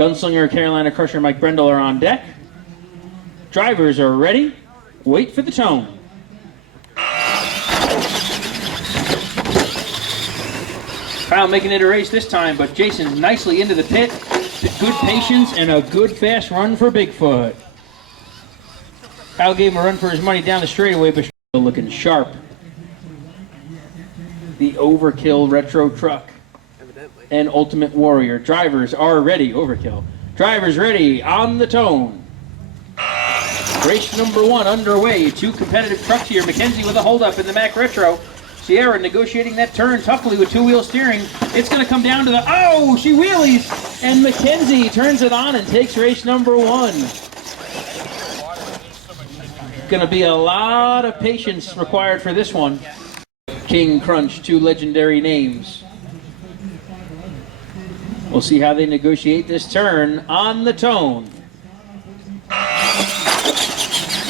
Gunslinger, Carolina Crusher, Mike Brendle are on deck. Drivers are ready. Wait for the tone. Kyle making it a race this time, but Jason nicely into the pit. Good patience and a good fast run for Bigfoot. Kyle gave him a run for his money down the straightaway, but still looking sharp. The Overkill Retro Truck and Ultimate Warrior. Drivers are ready. Overkill. Drivers ready on the tone. Race number 1 underway. 2 competitive trucks here. Mackenzie with a holdup in the Mac Retro. Sierra negotiating that turn toughly with 2-wheel steering. It's going to come down to the... Oh, she wheelies! And Mackenzie turns it on and takes race number 1. Going to be a lot of patience required for this one. King Crunch, 2 legendary names. We'll see how they negotiate this turn on the tone.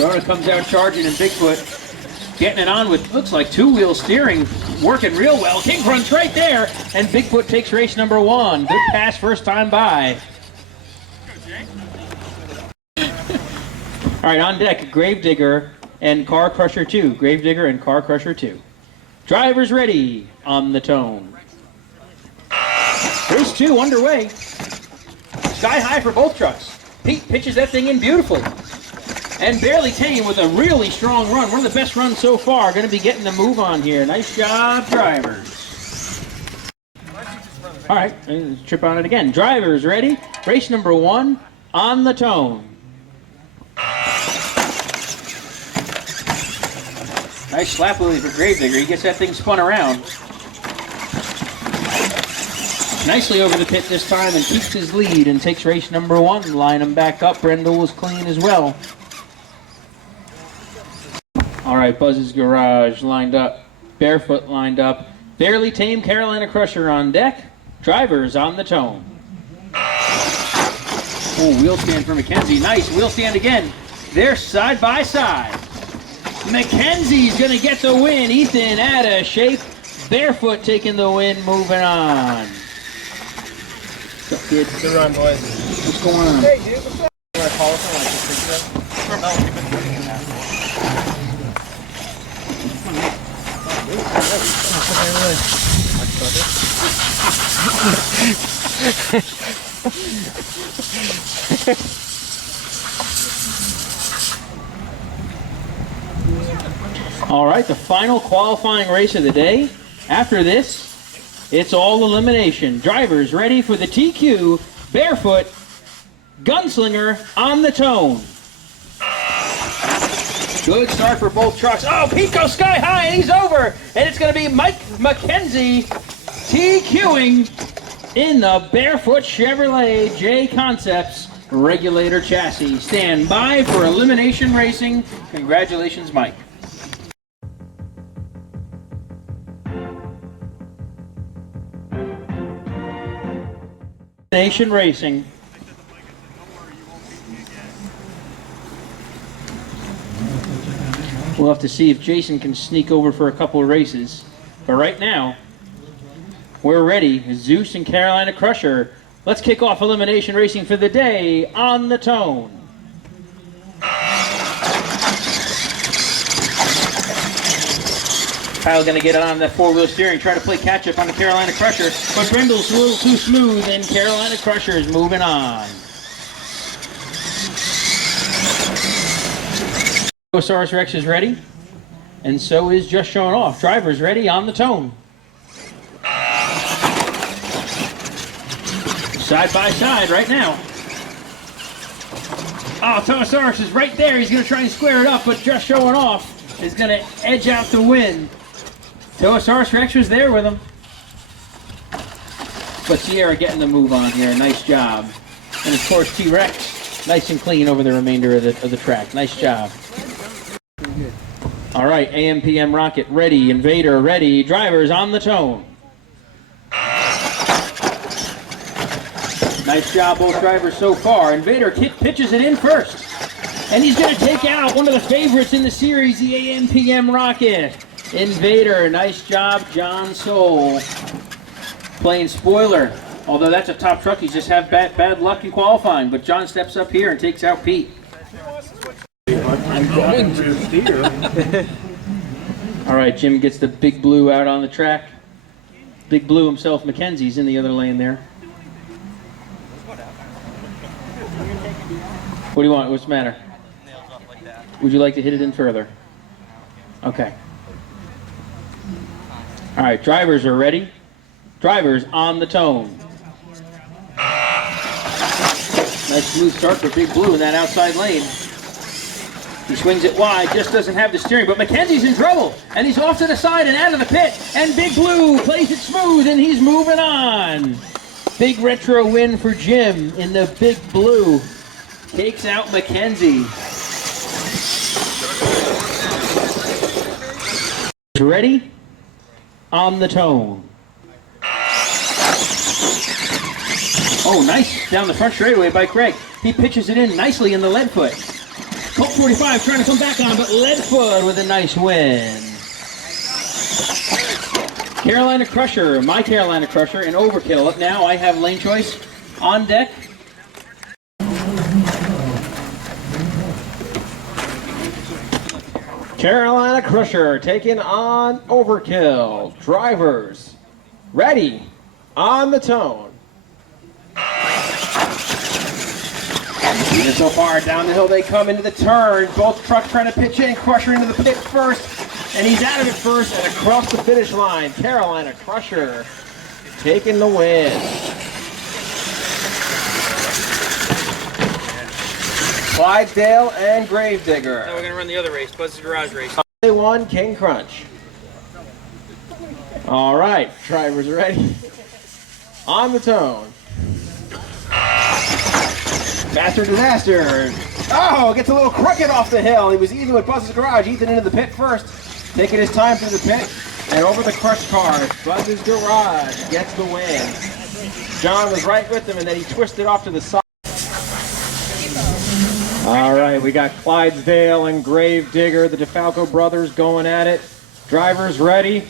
Ruona comes out charging, and Bigfoot getting it on with, looks like 2-wheel steering, working real well. King Crunch right there, and Bigfoot takes race number 1. Good pass first time by. All right, on deck, Gravedigger and Car Crusher 2. Gravedigger and Car Crusher 2. Drivers ready on the tone. Race 2 underway. Sky high for both trucks. Pete pitches that thing in beautifully. And Barely Tame with a really strong run. One of the best runs so far. Going to be getting the move on here. Nice job, drivers. All right, trip on it again. Drivers ready. Race number 1 on the tone. Nice slap wheelie for Gravedigger. He gets that thing spun around. Nicely over the pit this time and keeps his lead and takes race number 1. Line him back up. Brendle was clean as well. All right, Buzz's Garage lined up. Barefoot lined up. Barely Tame, Carolina Crusher on deck. Drivers on the tone. Oh, wheel stand for Mackenzie. Nice wheel stand again. They're side by side. Mackenzie's going to get the win. Ethan out of shape. Barefoot taking the win, moving on. What's up, kid? Good run, boys. What's going on? Hey, dude, what's up? You want to call us on like this picture? No, we've been doing it now. All right, the final qualifying race of the day. After this, it's all elimination. Drivers ready for the TQ. Barefoot, Gunslinger on the tone. Good start for both trucks. Oh, Pete goes sky high, and he's over. And it's going to be Mike Mackenzie TQing in the Barefoot Chevrolet JConcepts regulator chassis. Stand by for elimination racing. Congratulations, Mike. Elimination racing. We'll have to see if Jason can sneak over for a couple of races. But right now, we're ready. Zeus and Carolina Crusher. Let's kick off elimination racing for the day on the tone. Kyle going to get on that 4-wheel steering, try to play catch-up on the Carolina Crusher, but Brendle's a little too smooth, and Carolina Crusher is moving on. Saurus Rex is ready, and so is Just Showing Off. Drivers ready on the tone. Side by side right now. Oh, Tosaurus is right there. He's going to try and square it up, but Just Showing Off is going to edge out the win. Tosaurus Rex was there with him. But Sierra getting the move on here. Nice job. And of course, T-Rex nice and clean over the remainder of the track. Nice job. All right, AMPM Rocket ready. Invader ready. Drivers on the tone. Nice job, both drivers so far. Invader pitches it in first. And he's going to take out one of the favorites in the series, the AMPM Rocket. Invader, nice job, John Soul. Playing spoiler. Although that's a top truck, he's just had bad luck in qualifying. But John steps up here and takes out Pete. I'm going to steer. All right, Jim gets the Big Blue out on the track. Big Blue himself, Mackenzie's in the other lane there. What do you want? What's the matter? Would you like to hit it in further? Okay. All right, drivers are ready. Drivers on the tone. Nice smooth start for Big Blue in that outside lane. He swings it wide, just doesn't have the steering, but Mackenzie's in trouble, and he's off to the side and out of the pit, and Big Blue plays it smooth, and he's moving on. Big retro win for Jim in the Big Blue. Takes out Mackenzie. Ready? On the tone. Oh, nice down the front straightaway by Craig. He pitches it in nicely in the Leadfoot. Colt 45 trying to come back on, but Leadfoot with a nice win. Carolina Crusher, my Carolina Crusher, and Overkill. Up now, I have lane choice on deck. Carolina Crusher taking on Overkill. Drivers ready, on the tone. And so far down the hill they come into the turn. Both trucks trying to pitch in. Crusher into the pit first, and he's out of it first and across the finish line. Carolina Crusher taking the win. Clydesdale and Gravedigger. Now we're going to run the other race, Buzz's Garage race. They won King Crunch. All right, drivers ready. On the tone. Master Disaster. Oh, gets a little crooked off the hill. He was easy with Buzz's Garage. Ethan into the pit first. Taking his time through the pit and over the crush cars. Buzz's Garage gets the win. John was right with him, and then he twisted off to the side. All right, we got Clydesdale and Gravedigger, the DeFalco brothers going at it. Drivers ready.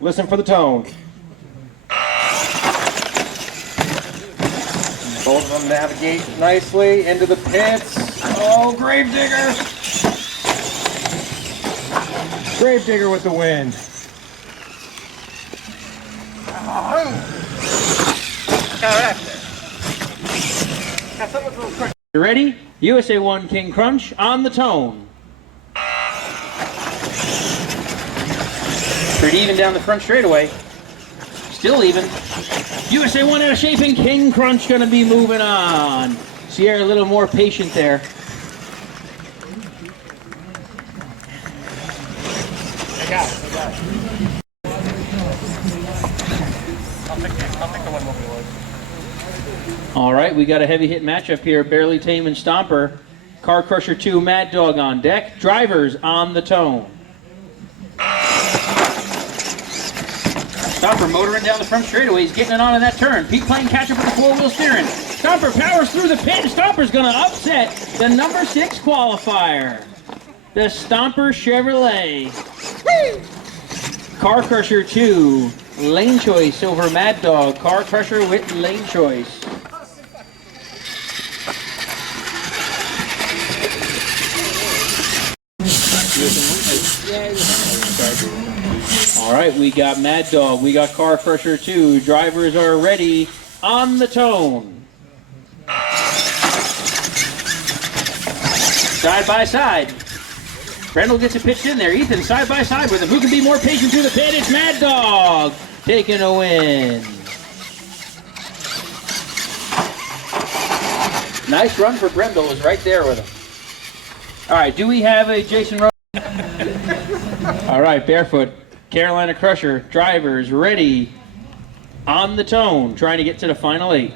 Listen for the tone. Both of them navigate nicely into the pits. Oh, Gravedigger! Gravedigger with the win. You ready? USA 1 King Crunch on the tone. Pretty even down the front straightaway. Still even. USA 1 out of shape and King Crunch going to be moving on. Sierra a little more patient there. I got it. I'll pick the one moving away. All right, we got a heavy hit matchup here. Barely Tame and Stomper. Car Crusher 2, Mad Dog on deck. Drivers on the tone. Stomper motoring down the front straightaway. He's getting it on in that turn. Pete playing catch up with the four-wheel steering. Stomper powers through the pit. Stomper's going to upset the number 6 qualifier. The Stomper Chevrolet. Car Crusher 2, lane choice over Mad Dog. Car Crusher with lane choice. All right, we got Mad Dog, we got Car Crusher 2. Drivers are ready, on the tone. Side by side. Brendle gets it pitched in there. Ethan side by side with him. Who can be more patient through the pit? It's Mad Dog taking a win. Nice run for Brendle. Was right there with him. All right, do we have a Jason Rose? All right, Barefoot, Carolina Crusher, drivers ready, on the tone, trying to get to the final 8.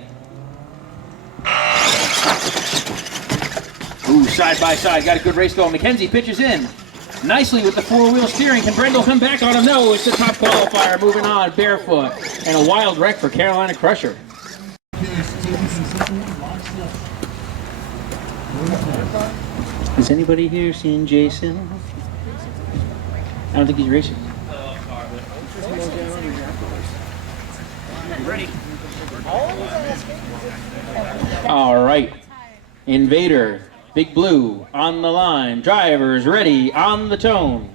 Ooh, side by side, got a good race going. Mackenzie pitches in nicely with the four-wheel steering. Can Brendle come back on him? No, it's the top qualifier. Moving on, Barefoot, and a wild wreck for Carolina Crusher. Has anybody here seen Jason? I don't think he's racing. Ready? All right. Invader, Big Blue on the line. Drivers ready on the tone.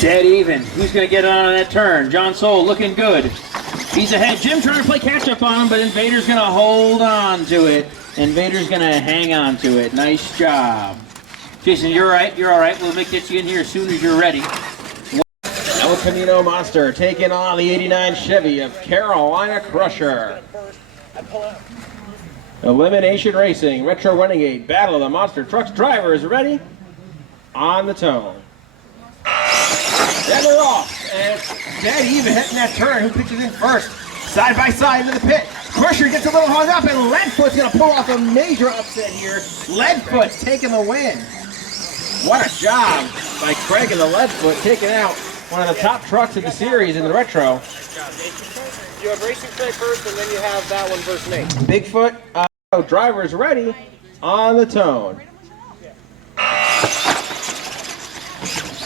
Dead even. Who's going to get on that turn? John Soul looking good. He's ahead. Jim trying to play catch up on him, but Invader's going to hold on to it. Invader's going to hang on to it. Nice job. Jason, you're all right. You're all right. We'll get you in here as soon as you're ready. El Camino Monster taking on the 89 Chevy of Carolina Crusher. Elimination Racing, Retro Renegade, Battle of the Monster Trucks. Drivers ready? On the tone. Then they're off, and it's dead even hitting that turn. Who pitches in first? Side by side into the pit. Crusher gets a little hung up, and Leadfoot's going to pull off a major upset here. Leadfoot's taking the win. What a job by Craig and the Leadfoot, taking out one of the top trucks in the series in the Retro. You have Racing Craig first, and then you have that one versus me. Bigfoot, drivers ready, on the tone.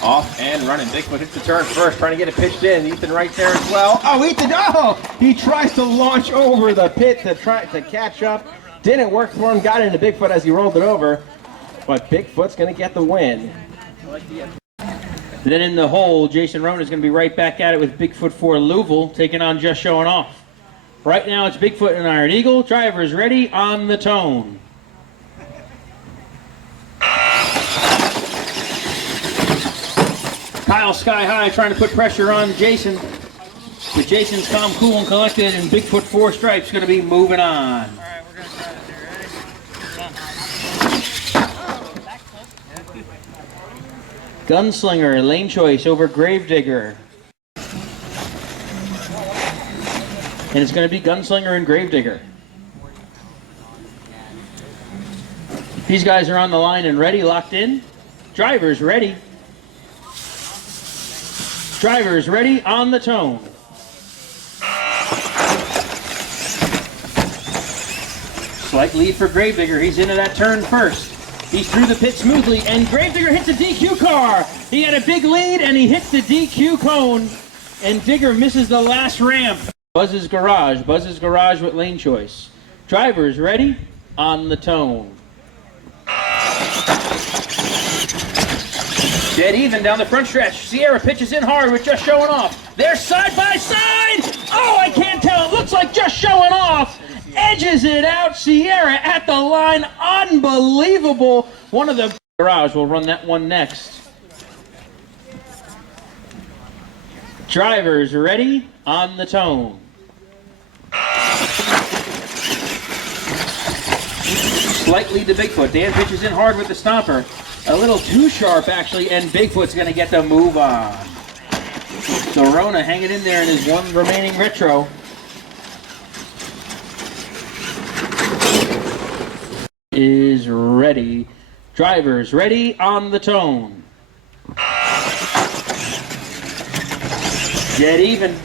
Off and running. Bigfoot hits the turn first, trying to get it pitched in. Ethan right there as well. Oh, Ethan, oh! He tries to launch over the pit to try to catch up. Didn't work for him, got into Bigfoot as he rolled it over. But Bigfoot's going to get the win. Then in the hole, Jason Roan is going to be right back at it with Bigfoot for Louisville, taking on Just Showing Off. Right now it's Bigfoot and Iron Eagle. Drivers ready on the tone. Kyle Sky High trying to put pressure on Jason. But Jason's calm, cool, and collected, and Bigfoot 4 Stripes going to be moving on. All right, we're going to start there. Ready? Gunslinger, lane choice over Gravedigger. And it's going to be Gunslinger and Gravedigger. These guys are on the line and ready, locked in. Drivers ready. Drivers ready on the tone. Slight lead for Gravedigger. He's into that turn first. He's through the pit smoothly, and Gravedigger hits a DQ car. He had a big lead, and he hits the DQ cone, and Digger misses the last ramp. Buzz's Garage with lane choice. Drivers ready on the tone. Dead even down the front stretch. Sierra pitches in hard with Just Showing Off. They're side by side. Oh, I can't tell. It looks like Just Showing Off edges it out. Sierra at the line. Unbelievable. One of the Garage will run that one next. Drivers ready on the tone. Slight lead to Bigfoot. Dan pitches in hard with the stomper. A little too sharp, actually, and Bigfoot's going to get the move on. So Ruona hanging in there in his one remaining Retro. Is ready. Drivers ready on the tone. Dead even.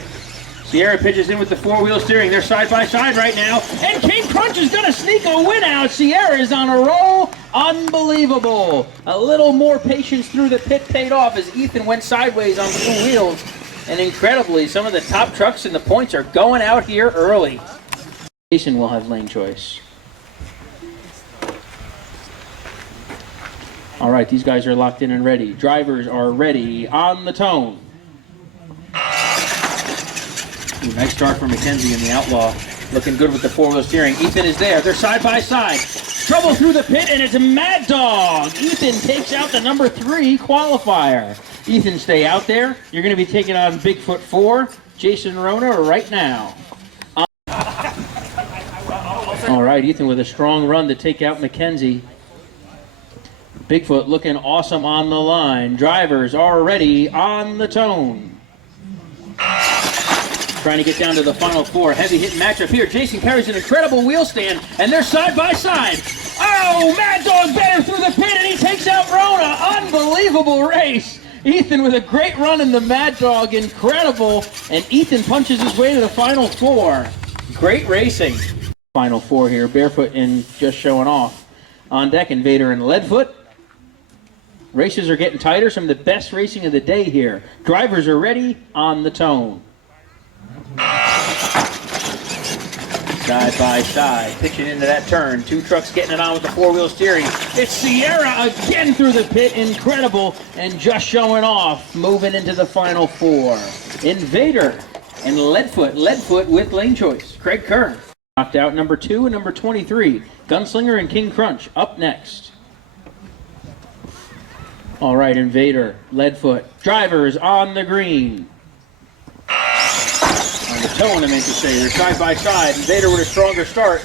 Sierra pitches in with the four-wheel steering. They're side by side right now. And King Crunch is going to sneak a win out. Sierra is on a roll. Unbelievable. A little more patience through the pit paid off as Ethan went sideways on two wheels. And incredibly, some of the top trucks in the points are going out here early. Jason will have lane choice. All right, these guys are locked in and ready. Drivers are ready on the tone. Ooh, nice start for Mackenzie and the Outlaw. Looking good with the four-wheel steering. Ethan is there. They're side by side. Trouble through the pit, and it's a Mad Dog. Ethan takes out the number 3 qualifier. Ethan, stay out there. You're going to be taking on Bigfoot 4, Jason Ruona, right now. All right, Ethan with a strong run to take out Mackenzie. Bigfoot looking awesome on the line. Drivers are ready on the tone. Trying to get down to the final 4. Heavy hitting matchup here. Jason carries an incredible wheel stand, and they're side by side. Oh, Mad Dog better through the pit, and he takes out Ruona. Unbelievable race. Ethan with a great run in the Mad Dog. Incredible. And Ethan punches his way to the final 4. Great racing. Final 4 here. Barefoot and Just Showing Off. On deck, Invader and Leadfoot. Races are getting tighter. Some of the best racing of the day here. Drivers are ready on the tone. Side by side, pitching into that turn. Two trucks getting it on with the four-wheel steering. It's Sierra again through the pit. Incredible. And just showing off. Moving into the final four. Invader and Leadfoot. Leadfoot with lane choice. Craig Kerr. Knocked out number 2 and number 23. Gunslinger and King Crunch up next. All right, Invader, Leadfoot. Drivers on the green. On the tone, I meant to say. They're side by side. Invader with a stronger start.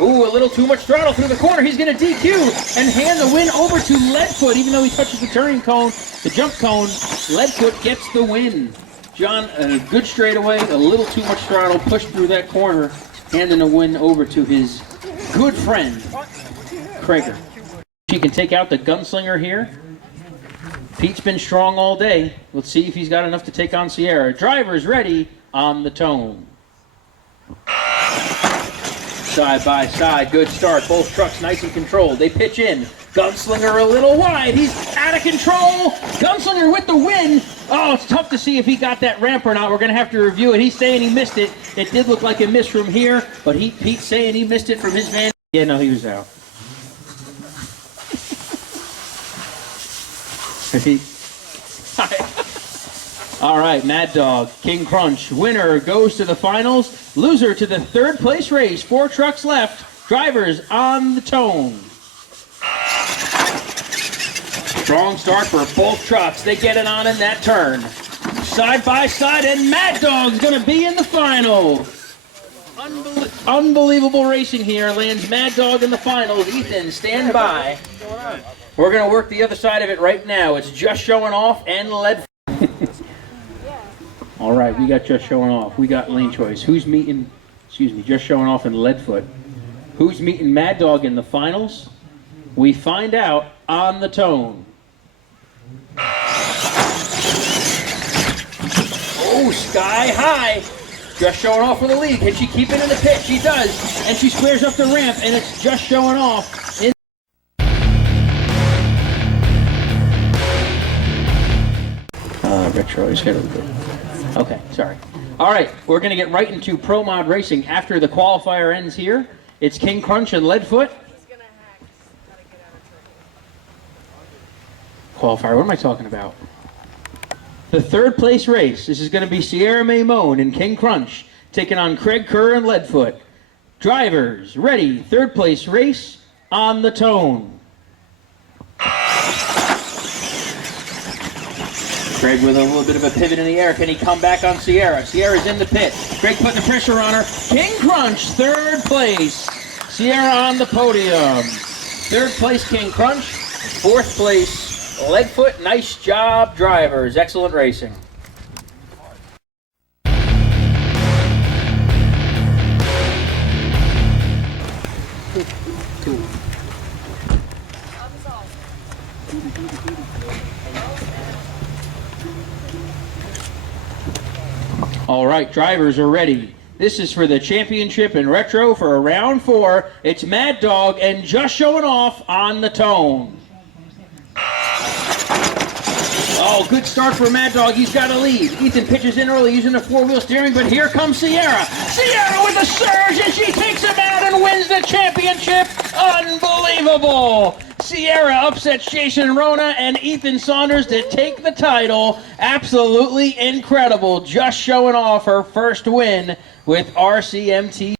Ooh, a little too much throttle through the corner. He's going to DQ and hand the win over to Leadfoot. Even though he touches the turning cone, the jump cone, Leadfoot gets the win. John, a good straightaway, a little too much throttle, pushed through that corner, handing the win over to his good friend, Krager. She can take out the Gunslinger here. Pete's been strong all day. Let's see if he's got enough to take on Sierra. Drivers ready on the tone. Side by side, good start. Both trucks nice and controlled. They pitch in. Gunslinger a little wide. He's out of control. Gunslinger with the win. Oh, it's tough to see if he got that ramp or not. We're going to have to review it. He's saying he missed it. It did look like a miss from here, but Pete's saying he missed it from his van. Yeah, no, he was out. All right, Mad Dog, King Crunch. Winner goes to the finals. Loser to the third place race. 4 trucks left. Drivers on the tone. Strong start for both trucks. They get it on in that turn. Side by side, and Mad Dog's going to be in the finals. Unbelievable racing here. Lands Mad Dog in the finals. Ethan, stand by. We're going to work the other side of it right now. It's just showing off and Leadfoot. All right, we got just showing off. We got lane choice. Who's meeting, just showing off and Leadfoot. Who's meeting Mad Dog in the finals? We find out on the tone. Oh, sky high. Just showing off for the lead. Can she keep it in the pit? She does. And she squares up the ramp, and it's just showing off. Retro is here. Okay, sorry. All right, we're going to get right into Pro Mod Racing after the qualifier ends here. It's King Crunch and Leadfoot. Qualifier, what am I talking about? The third place race. This is going to be Sierra Maymone and King Crunch taking on Craig Kerr and Leadfoot. Drivers, ready. Third place race on the tone. Craig with a little bit of a pivot in the air. Can he come back on Sierra? Sierra's in the pit. Craig putting the pressure on her. King Crunch, third place. Sierra on the podium. Third place, King Crunch. Fourth place, Leadfoot. Nice job, drivers. Excellent racing. All right, drivers are ready. This is for the championship in retro for round 4. It's Mad Dog and just showing off on the tone. Oh, good start for Mad Dog. He's got a lead. Ethan pitches in early using the 4-wheel steering, but here comes Sierra. Sierra with a surge, and she takes him out and wins the championship. Unbelievable. Sierra upsets Jason Ruona and Ethan Saunders to take the title. Absolutely incredible. Just showing off her first win with RCMTC.